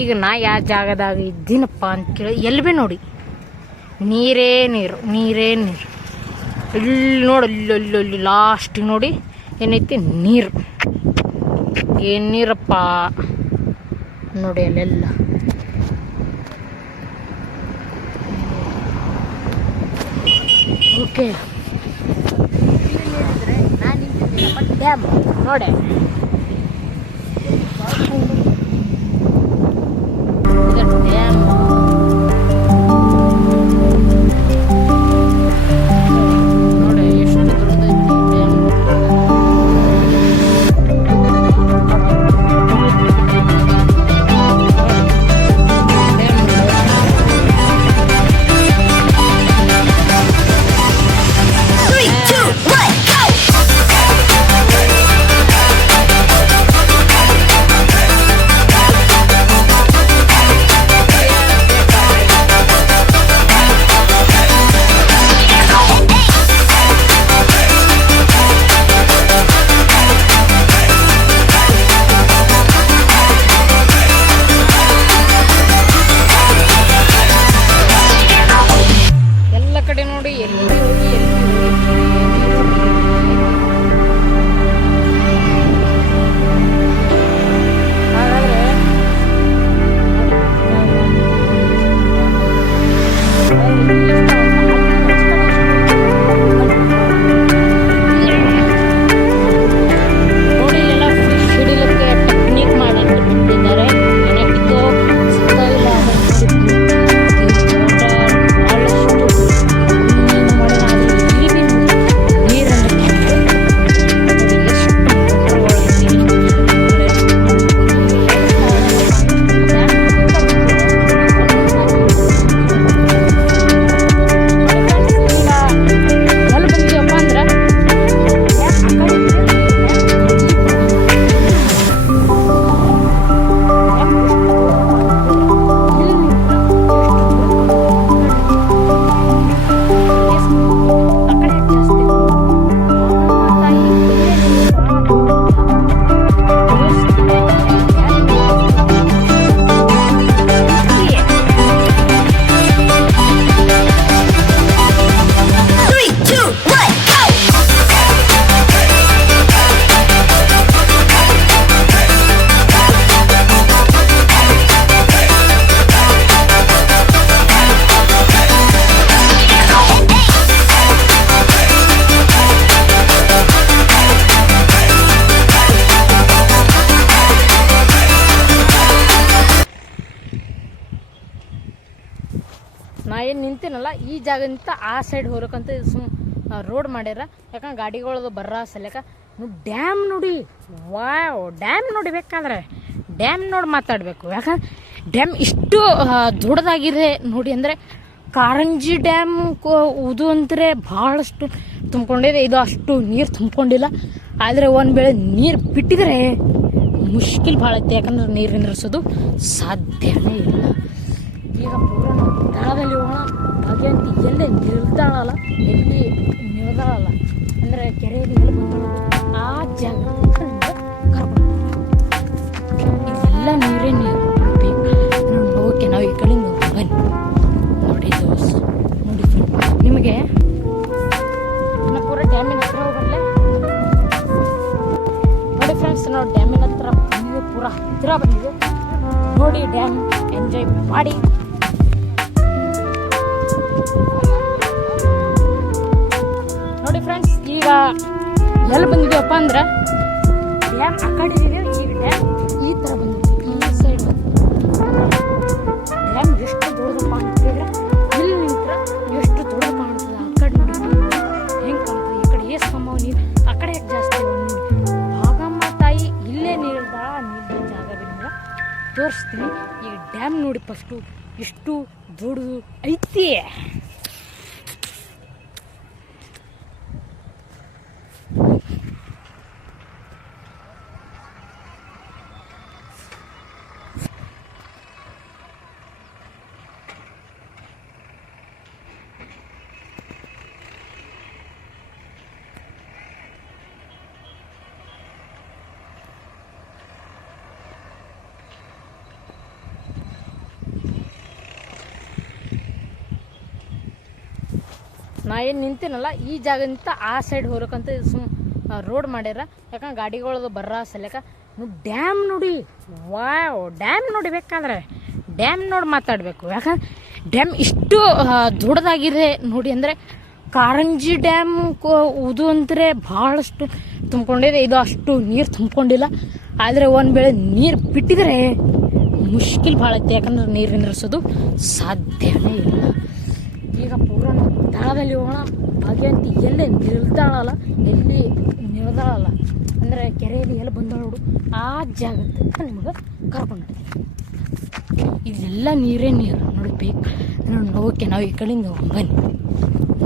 ಈಗ ನಾ ಯಾವ ಜಾಗದಾಗ ಇದ್ದೀನಪ್ಪ ಅಂತ ಕೇಳಿ ಎಲ್ಲಿ ಭೀ ನೋಡಿ ನೀರೇ ನೀರು ನೀರೇ ನೀರು. ಇಲ್ಲಿ ನೋಡಿ ಅಲ್ಲಿ ಲಾಸ್ಟಿಗೆ ನೋಡಿ ಏನೈತಿ ನೀರು. ಏನು ನೀರಪ್ಪ ನೋಡಿ ಅಲ್ಲೆಲ್ಲ. ಓಕೆ ನಾನು ನಿಂತಿದ್ದೀನಪ್ಪ ಡ್ಯಾಮ್ ನೋಡಿ. ಡ್ಯಾಮ್ ನೋಡಿ ಎಷ್ಟು ದೊಡ್ಡದೈತಿ ಡ್ಯಾಮ್. ನಾ ಏನು ನಿಂತೀನಲ್ಲ ಈ ಜಾಗದಿಂದ ಆ ಸೈಡ್ ಹೋಗ್ಬೇಕಂತ ರೋಡ್ ಮಾಡ್ಯಾರ. ಯಾಕಂದ್ರೆ ಗಾಡಿಗಳದು ಬರ್ರ ಸಲ್ಯಾಕ ಡ್ಯಾಮ್ ನೋಡಿ. ವಾವ್ ಡ್ಯಾಮ್ ನೋಡಿಬೇಕಾದ್ರೆ ಡ್ಯಾಮ್ ನೋಡಿ ಮಾತಾಡಬೇಕು. ಯಾಕಂದ್ರೆ ಡ್ಯಾಮ್ ಇಷ್ಟು ದೊಡ್ಡದಾಗಿದೆ ನೋಡಿ. ಅಂದರೆ ಕಾರಂಜಿ ಡ್ಯಾಮ್ ಇದು ಅಂದರೆ ಭಾಳಷ್ಟು ತುಂಬ್ಕೊಂಡಿದೆ. ಇದು ಅಷ್ಟು ನೀರು ತುಂಬ್ಕೊಂಡಿಲ್ಲ. ಆದರೆ ಒಂದು ವೇಳೆ ನೀರು ಬಿಟ್ಟಿದ್ರೆ ಮುಷ್ಕಿಲ್ ಭಾಳ ಐತಿ. ಯಾಕಂದ್ರೆ ನೀರು ನಿಂದ್ರಿಸೋದು ಸಾಧ್ಯನೇ ಇಲ್ಲ. ಈಗ ಪೂರ ದಳದಲ್ಲಿ ಹೋಗೋಣ. ಭಾಗ್ಯಂತಿ ಎಲ್ಲೇ ನಿಲ್ದಾಳಲ್ಲ, ಎಲ್ಲಿ ನಿಲ್ದಾಳಲ್ಲ ಅಂದರೆ ಕೆರೆಯಲ್ಲಿ ಎಲ್ಲಿ ಬಂದ ಆ ಜಾಗ ಕರ್ಕೊಂಡು ಇದೆಲ್ಲ ನೀರೇ ನೀರು ಬೇಕು. ಓಕೆ ನಾವು ಈ ಕಡೆಯಿಂದ ಬನ್ನಿ. ನೋಡಿ ದೋಸ್ ನೋಡಿ ನಿಮಗೆ ನಾವು ಪೂರ ಡ್ಯಾಮಿನ ಹತ್ರ ಹೋಗಲ್ಲ. ನೋಡಿ ಫ್ರೆಂಡ್ಸ್ ನಾವು ಡ್ಯಾಮಿನ ಹತ್ರ ಬಂದಿವೆ, ಪೂರ ಹತ್ತಿರ ಬಂದಿವೆ. ನೋಡಿ ಡ್ಯಾಮ್ ಎಂಜಾಯ್ ಮಾಡಿ. ನೋಡಿ ಫ್ರೆಂಡ್ಸ್ ಈಗ ಎಲ್ಲಿ ಬಂದಿದ್ದೀವಪ್ಪ ಅಂದ್ರೆ ಡ್ಯಾಮ್ ಆ ಕಡೆ ಇದೆ. ಈಗ ಡ್ಯಾಮ್ ಈ ಥರ ಬಂದಿದೆ, ಈ ಸೈಡ್ ಡ್ಯಾಮ್ ಎಷ್ಟು ದೊಡ್ಡದಪ್ಪ ಅಂತಂದ್ರೆ ಇಲ್ಲಿ ನಿಂತ್ರೆ ಎಷ್ಟು ದೊಡ್ಡ ಕಾಣ್ತದೆ. ಆ ಕಡೆ ನೋಡಿ ಹೆಂಗೆ ಕಾಣ್ತದೆ. ಈ ಕಡೆ ಏಸ್ ಕಮ್ಮವ ನೀರು, ಆ ಕಡೆ ಯಾಕೆ ಜಾಸ್ತಿ ಭಾಗಮ್ಮ ತಾಯಿ ಇಲ್ಲೇ ನೀರ್ದ ನೀರಿನ ಜಾಗ ನಿಮ್ಗೆ ತೋರಿಸ್ತೀನಿ. ಈ ಡ್ಯಾಮ್ ನೋಡಿ ಫಸ್ಟು ಎಷ್ಟು ದೊಡ್ಡದು ಐತಿ. ನಾ ಏನು ನಿಂತೀನಲ್ಲ ಈ ಜಾಗದಿಂದ ಆ ಸೈಡ್ ಹೋಗ್ಬೇಕಂತ ರೋಡ್ ಮಾಡ್ಯಾರ. ಯಾಕಂದ್ರೆ ಗಾಡಿಗಳದು ಬರೋ ಸಲಕ ನೀವು ಡ್ಯಾಮ್ ನೋಡಿ. ವಾವ್, ಡ್ಯಾಮ್ ನೋಡಿಬೇಕಾದ್ರೆ ಡ್ಯಾಮ್ ನೋಡಿ ಮಾತಾಡಬೇಕು. ಯಾಕಂದ್ರೆ ಡ್ಯಾಮ್ ಇಷ್ಟು ದೊಡ್ಡದಾಗಿದೆ ನೋಡಿ. ಅಂದರೆ ಕಾರಂಜಿ ಡ್ಯಾಮ್ ಇದು ಅಂದರೆ ಭಾಳಷ್ಟು ತುಂಬಿಕೊಂಡಿದೆ. ಇದು ಅಷ್ಟು ನೀರು ತುಂಬಿಕೊಂಡಿಲ್ಲ. ಆದರೆ ಒಂದು ವೇಳೆ ನೀರು ಬಿಟ್ಟಿದ್ರೆ ಮುಷ್ಕಿಲ್ ಭಾಳ ಐತೆ. ಯಾಕಂದ್ರೆ ನೀರು ನಿಂದ್ರಿಸೋದು ಸಾಧ್ಯವೇ ಇಲ್ಲ. ಈಗ ಪೂರ ತಳದಲ್ಲಿ ಹೋಗೋಣ. ಭಾಗ್ಯವಂತಿ ಎಲ್ಲೇ ನಿಲ್ದಾಳಲ್ಲ, ಎಲ್ಲಿ ನಿಲ್ದಾಳಲ್ಲ ಅಂದರೆ ಕೆರೆಯಲ್ಲಿ ಎಲ್ಲ ಬಂದಾಳ ನೋಡು, ಆ ಜಾಗಕ್ಕೆ ನಿಮಗೆ ಕರ್ಕೊಂಡು ಇದೆಲ್ಲ ನೀರೇ ನೀರು ನೋಡಿ. ಬೇಕು ನೋಡಿ. ಓಕೆ, ನಾವು ಈ ಕಡೆಯಿಂದ ಬನ್ನಿ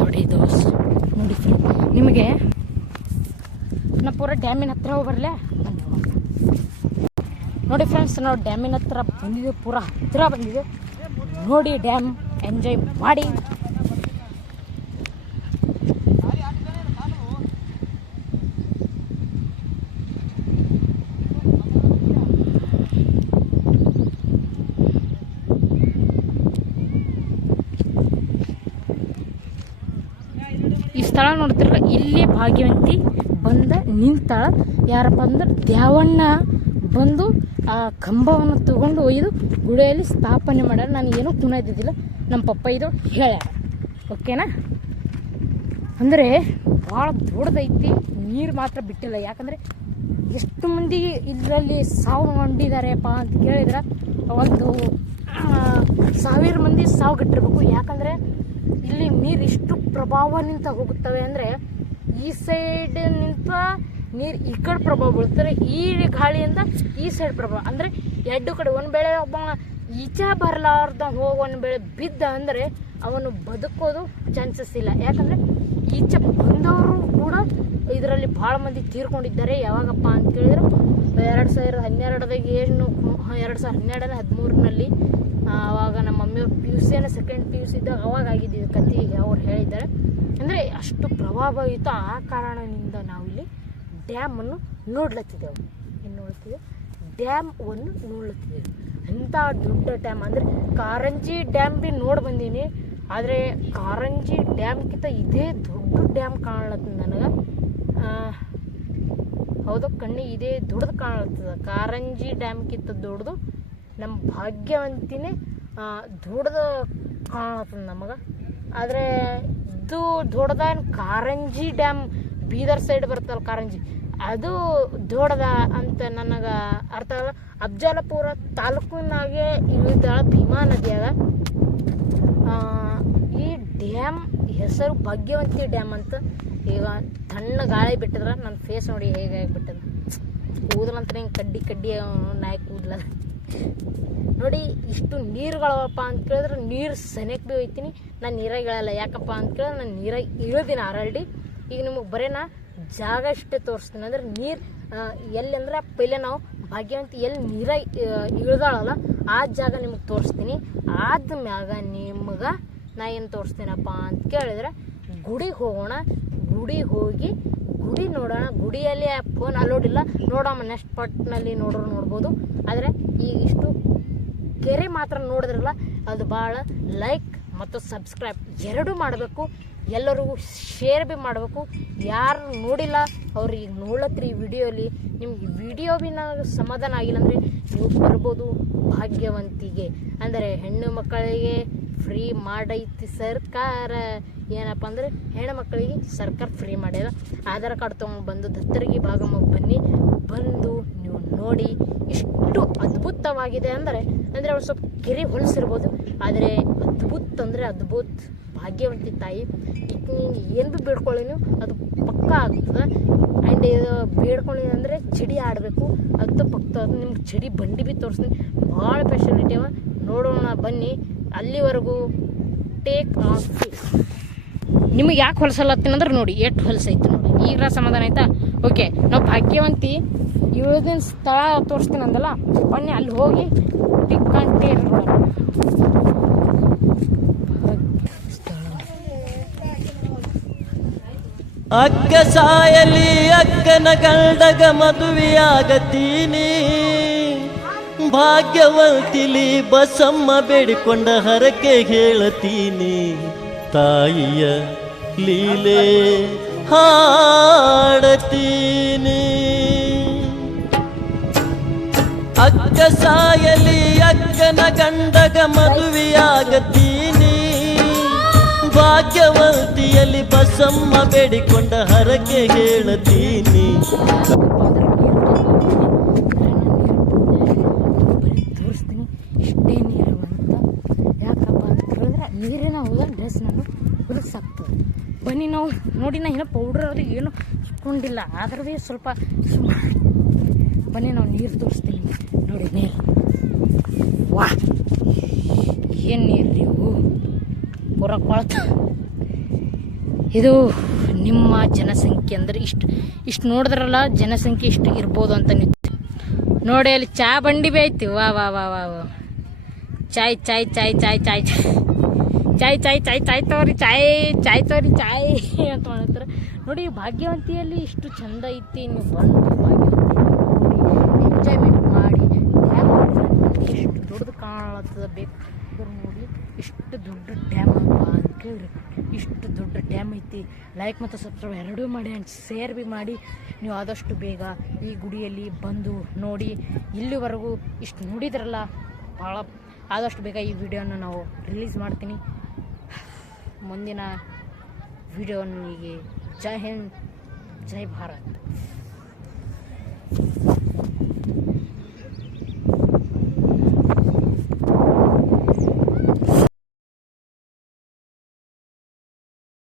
ನೋಡಿ ದೋಸ್ ನೋಡಿ. ನಿಮಗೆ ನಾ ಪೂರ ಡ್ಯಾಮಿನ ಹತ್ರ ಹೋಗಿ ಬರಲೇ ನೋಡಿ ಫ್ರೆಂಡ್ಸ್. ನಾವು ಡ್ಯಾಮಿನ ಹತ್ರ ಬಂದಿದ್ದೇವೆ, ಪೂರ ಹತ್ತಿರ ಬಂದಿದ್ದೇವೆ ನೋಡಿ. ಡ್ಯಾಮ್ ಎಂಜಾಯ್ ಮಾಡಿ. ಈ ಸ್ಥಳ ನೋಡ್ತಿರಲ್ಲ, ಇಲ್ಲಿ ಭಾಗ್ಯವಂತಿ ಬಂದ ನಿಂತಾಳ. ಯಾರಪ್ಪ ಅಂದ್ರೆ ದ್ಯಾವಣ್ಣ ಬಂದು ಆ ಕಂಬವನ್ನು ತಗೊಂಡು ಒಯ್ದು ಗುಡಿಯಲ್ಲಿ ಸ್ಥಾಪನೆ ಮಾಡ್ಯಾರ. ನಾನು ಏನೂ ಕುಣಿದಿದ್ದಿಲ್ಲ, ನಮ್ಮ ಪಪ್ಪ ಇದು ಹೇಳ್ಯಾರ. ಓಕೆನಾ? ಅಂದರೆ ಭಾಳ ದೊಡ್ಡದೈತಿ. ನೀರು ಮಾತ್ರ ಬಿಟ್ಟಿಲ್ಲ. ಯಾಕಂದರೆ ಎಷ್ಟು ಮಂದಿ ಇದರಲ್ಲಿ ಸಾವುಗೊಂಡಿದ್ದಾರೆಪ್ಪ ಅಂತ ಕೇಳಿದ್ರೆ ಒಂದು 1000 ಮಂದಿ ಸಾವುಗಟ್ಟಿರ್ಬೇಕು. ಯಾಕಂದರೆ ಇಲ್ಲಿ ನೀರು ಇಷ್ಟು ಪ್ರಭಾವ ನಿಂತ ಹೋಗುತ್ತವೆ. ಅಂದರೆ ಈ ಸೈಡ್ ನಿಂತ ನೀರು ಈ ಕಡೆ ಪ್ರಭಾವ ಬೀಳ್ತಾರೆ, ಈ ಗಾಳಿಯಿಂದ ಈ ಸೈಡ್ ಪ್ರಭಾವ. ಅಂದರೆ ಎರಡು ಕಡೆ ಒಂದು ವೇಳೆ ಒಬ್ಬ ಈಚೆ ಬರಲಾರ್ದ ಹೋಗಿ ಒಂದು ವೇಳೆ ಬಿದ್ದ ಅಂದರೆ ಅವನು ಬದುಕೋದು ಚಾನ್ಸಸ್ ಇಲ್ಲ. ಯಾಕಂದರೆ ಈಚೆ ಬಂದವರು ಕೂಡ ಇದರಲ್ಲಿ ಭಾಳ ಮಂದಿ ತೀರ್ಕೊಂಡಿದ್ದಾರೆ. ಯಾವಾಗಪ್ಪ ಅಂತ ಕೇಳಿದ್ರೆ 2012ದಾಗ ಏನು 2012-13ನಲ್ಲಿ ಆವಾಗ ನಮ್ಮ ಮಮ್ಮಿಯವ್ರು PUC ಸೆಕೆಂಡ್ PUC ಇದ್ದಾಗ ಅವಾಗ ಆಗಿದ್ದೀವಿ ಕತೆ ಅವ್ರು ಹೇಳಿದ್ದಾರೆ. ಅಂದರೆ ಅಷ್ಟು ಪ್ರಭಾವಯುತ. ಆ ಕಾರಣದಿಂದ ನಾವಿಲ್ಲಿ ಡ್ಯಾಮನ್ನು ನೋಡ್ಲತ್ತಿದ್ದೆವು. ಏನು ನೋಡ್ತಿದ್ದೇವೆ? ಡ್ಯಾಮನ್ನು ನೋಡ್ಲತ್ತಿದ್ದೆವು. ಅಂಥ ದೊಡ್ಡ ಡ್ಯಾಮ್ ಅಂದರೆ ಕಾರಂಜಿ ಡ್ಯಾಮ್ ಭೀ ನೋಡಿ ಬಂದೀನಿ. ಆದರೆ ಕಾರಂಜಿ ಡ್ಯಾಮ್ಗಿಂತ ಇದೇ ದೊಡ್ಡ ಡ್ಯಾಮ್ ಕಾಣ್ಲತ್ತದ ನನಗೆ. ಹೌದು, ಕಣ್ಣಿಗೆ ಇದೇ ದೊಡ್ಡದು ಕಾಣ್ಲತ್ತದ. ಕಾರಂಜಿ ಡ್ಯಾಮ್ಗಿಂತ ದೊಡ್ಡದು ನಮ್ಮ ಭಾಗ್ಯವಂತಿನೇ ದೊಡ್ಡದು ಕಾಣತ್ತದ ನಮಗೆ. ಆದರೆ ಇದು ದೊಡ್ಡದ ಕಾರಂಜಿ ಡ್ಯಾಮ್ ಬೀದರ್ ಸೈಡ್ ಬರ್ತಲ್ಲ ಕಾರಂಜಿ, ಅದು ದೊಡ್ಡದ ಅಂತ ನನಗೆ ಅರ್ಥ ಆಗ. ಅಫ್ಜಲಪುರ ತಾಲೂಕಿನಾಗೆ ಇಳಿದಾಳ ಭೀಮಾ ನದಿಯಾಗ. ಈ ಡ್ಯಾಮ್ ಹೆಸರು ಭಾಗ್ಯವಂತಿ ಡ್ಯಾಮ್ ಅಂತ. ಈಗ ತಣ್ಣ ಗಾಳಿ ಬಿಟ್ಟಿದ್ರೆ ನನ್ನ ಫೇಸ್ ನೋಡಿ ಹೇಗೆ ಆಗಿಬಿಟ್ಟದ. ಕೂದಲಂತ ಹಿಂಗೆ ಕಡ್ಡಿ ನಾಯಿ ಕೂದಲ ನೋಡಿ. ಇಷ್ಟು ನೀರುಗಳವಪ್ಪ ಅಂತ ಕೇಳಿದ್ರೆ ನೀರು ಸನಿಯಕ್ಕೆ ಭೀ ಹೋಯ್ತೀನಿ. ನಾನು ನೀರಾಗ ಇಳಲ್ಲ. ಯಾಕಪ್ಪ ಅಂತ ಕೇಳಿದ್ರೆ ನಾನು ನೀರಾಗ ಇಳಿದೀನಿ ಆಲ್ರೆಡಿ. ಈಗ ನಿಮಗೆ ಬರೀ ನಾ ಜಾಗ ಇಷ್ಟೇ ತೋರಿಸ್ತೀನಿ. ಅಂದರೆ ನೀರು ಎಲ್ಲಿ ಅಂದ್ರೆ ಪೈಲೆ ನಾವು ಭಾಗ್ಯವಂತಿ ಎಲ್ಲಿ ನೀರಾಗ ಇಳ್ದಾಳಲ್ಲ ಆ ಜಾಗ ನಿಮಗೆ ತೋರಿಸ್ತೀನಿ. ಆದ್ಮ್ಯಾಗ ನಿಮ್ಗೆ ನಾ ಏನು ತೋರಿಸ್ತೀನಪ್ಪ ಅಂತ ಕೇಳಿದ್ರೆ ಗುಡಿಗೆ ಹೋಗೋಣ. ಗುಡಿಗೆ ಹೋಗಿ ಗುಡಿ ನೋಡೋಣ. ಗುಡಿಯಲ್ಲಿ ಫೋನ್ ಅಲೋಡಿಲ್ಲ, ನೋಡೋಣ ನೆಕ್ಸ್ಟ್ ಪಾರ್ಟ್ನಲ್ಲಿ ನೋಡ್ಬೋದು. ಆದರೆ ಈಗ ಇಷ್ಟು ಕೆರೆ ಮಾತ್ರ ನೋಡಿದ್ರಲ್ಲ, ಅದು ಭಾಳ ಲೈಕ್ ಮತ್ತು ಸಬ್ಸ್ಕ್ರೈಬ್ ಎರಡೂ ಮಾಡಬೇಕು. ಎಲ್ಲರಿಗೂ ಶೇರ್ ಭೀ ಮಾಡಬೇಕು. ಯಾರು ನೋಡಿಲ್ಲ ಅವ್ರು ಈಗ ನೋಡ್ಲತ್ರಿ ಈ ವಿಡಿಯೋಲಿ. ನಿಮ್ಗೆ ವಿಡಿಯೋ ಭೀ ನನಗೆ ಸಮಾಧಾನ ಆಗಿಲ್ಲ ಅಂದರೆ ನೀವು ಬರ್ಬೋದು ಭಾಗ್ಯವಂತಿಗೆ. ಅಂದರೆ ಹೆಣ್ಣು ಮಕ್ಕಳಿಗೆ ಫ್ರೀ ಮಾಡೈತಿ ಸರ್ಕಾರ. ಏನಪ್ಪ ಅಂದರೆ ಹೆಣ್ಣು ಮಕ್ಕಳಿಗೆ ಸರ್ಕಾರ ಫ್ರೀ ಮಾಡ್ಯದ. ಆಧಾರ್ ಕಾರ್ಡ್ ತೊಗೊಂಡು ಬಂದು ದತ್ತರಿಗೆ ಭಾಗಮಗೆ ಬನ್ನಿ. ಬಂದು ನೀವು ನೋಡಿ ಎಷ್ಟು ಅದ್ಭುತವಾಗಿದೆ. ಅಂದರೆ ಅವ್ರು ಸ್ವಲ್ಪ ಕೆರೆ ಹೊಲಸಿರ್ಬೋದು, ಆದರೆ ಅದ್ಭುತ ಅಂದರೆ ಅದ್ಭುತ. ಭಾಗ್ಯವಂತಿ ತಾಯಿ ಈಗ ನೀನು ಏನು ಭೀ ಬೇಡ್ಕೊಳ್ಳಿ ನೀವು ಅದು ಪಕ್ಕ ಆಗ್ತದೆ. ಆ್ಯಂಡ್ ಇದು ಬೇಡ್ಕೊಳ್ಳಿ ಅಂದರೆ ಚಡಿ ಆಡಬೇಕು, ಅದು ಪಕ್ಕ. ಅದು ನಿಮ್ಗೆ ಚಡಿ ಬಂಡಿ ಭೀ ತೋರಿಸ್ತೀನಿ. ಭಾಳ ಫೆಸಿಲಿಟಿ ಅವ. ನೋಡೋಣ ಬನ್ನಿ. ಅಲ್ಲಿವರೆಗೂ ಟೇಕ್ ಆಫ್. ನಿಮಗೆ ಯಾಕೆ ಹೊಲಸಲ್ಲತ್ತೀನಿ ಅಂದ್ರೆ ನೋಡಿ ಎಷ್ಟು ಹೊಲಸೈತಿ ನೋಡಿ. ಈಗ ಸಮಾಧಾನ ಆಯ್ತಾ? ಓಕೆ, ನಾವು ಭಾಗ್ಯವಂತಿ ಇಳಿದಿನ ಸ್ಥಳ ತೋರಿಸ್ತೀನಿ ಅಂದಲ್ಲ, ಬನ್ನಿ ಅಲ್ಲಿ ಹೋಗಿ ಟಿಕ್ಕಂಟೆ ಅಕ್ಕ ಸಾಯಲಿ ಅಕ್ಕನ ಗಂಡಗ ಮದುವೆಯಾಗತೀನಿ. ಭಾಗ್ಯವಂತಿಲಿ ಬಸಮ್ಮ ಬೇಡಿಕೊಂಡ ಹರಕೆ ಹೇಳತೀನಿ. ತಾಯಿಯ ಲೀಲೆ ಹಾಡತೀನಿ. ಅಕ್ಕ ಸಾಯಲಿ ಅಕ್ಕನ ಗಂಡಗ ಮದುವೆಯಾಗತೀನಿ. ಭಾಗ್ಯವಂತಿಯಲ್ಲಿ ಬಸಮ್ಮ ಬೇಡಿಕೊಂಡ ಹರಕೆ ಹೇಳತೀನಿ. ತೋರಿಸ್ತೀನಿ ಇಷ್ಟೇ ನೀರು ಅಂತ. ಯಾಕಪ್ಪ ಅಂತ ಹೇಳಿದ್ರೆ ನೀರಿನ ಹೋದ್ರೆ ಡ್ರೆಸ್ ನಾನು ಹುಡುಕ್ಸಾಗ್ತದೆ. ಬನ್ನಿ ನಾವು ನೋಡಿ, ನಾ ಏನೋ ಪೌಡ್ರ್ ಅದು ಏನೂ ಇಟ್ಕೊಂಡಿಲ್ಲ, ಆದ್ರೂ ಸ್ವಲ್ಪ ಬನ್ನಿ ನಾವು ನೀರು ತೋರಿಸ್ತೀನಿ. ನೋಡಿ ನೀರು, ವಾ ಏನು ನೀರು ರೀ ಇವು, ಪೂರ ಕೊಳತ. ಇದು ನಿಮ್ಮ ಜನಸಂಖ್ಯೆ ಅಂದರೆ ಇಷ್ಟು ನೋಡಿದ್ರಲ್ಲ, ಜನಸಂಖ್ಯೆ ಇಷ್ಟು ಇರ್ಬೋದು ಅಂತ ನೋಡಿ. ಅಲ್ಲಿ ಚಾ ಬಂಡಿ ಬಿ ಐತಿ. ವಾ ವಾ ವಾ ವಾ ವಾ, ಚಾಯ್ ಚಾಯ್ ಚಾಯ್ ಚಾಯ್ ಚಾಯ್ ಚಾಯ್ ಚಾಯ್ ಚಾಯ್ ಚಾಯ್ ತೋರಿ ಚಾಯ್ ಚಾಯ್ ತೋರಿ ಚಾಯ್ ಅಂತ ಮಾಡ್ತಾರೆ ನೋಡಿ. ಭಾಗ್ಯವಂತಿಯಲ್ಲಿ ಇಷ್ಟು ಚಂದ ಐತಿ, ನೀವು ಬಂದು ಭಾಗ್ಯವಂತಿ ಎಂಜಾಯ್ಮೆಂಟ್ ಮಾಡಿ. ಎಷ್ಟು ದೊಡ್ಡದು ಕಾಣತ್ತದ ಬೇಕು ನೋಡಿ, ಇಷ್ಟು ದೊಡ್ಡ ಡ್ಯಾಮ್ ಅಪ್ಪ ಅಂತ ಕೇಳ್ರಿ. ಇಷ್ಟು ದೊಡ್ಡ ಡ್ಯಾಮ್ ಐತಿ. ಲೈಕ್ ಮತ್ತು ಸಬ್ಸ್ಕ್ರೈಬ್ ಎರಡೂ ಮಾಡಿ ಆ್ಯಂಡ್ ಶೇರ್ ಬಿ ಮಾಡಿ. ನೀವು ಆದಷ್ಟು ಬೇಗ ಈ ಗುಡಿಯಲ್ಲಿ ಬಂದು ನೋಡಿ. ಇಲ್ಲಿವರೆಗೂ ಇಷ್ಟು ನೋಡಿದ್ರಲ್ಲ, ಭಾಳ ಆದಷ್ಟು ಬೇಗ ಈ ವಿಡಿಯೋನ ನಾವು ರಿಲೀಸ್ ಮಾಡ್ತೀನಿ. ಮುಂದಿನ ವಿಡಿಯೋನಿಗೆ ಜೈ ಹಿಂದ್, ಜೈ ಭಾರತ್.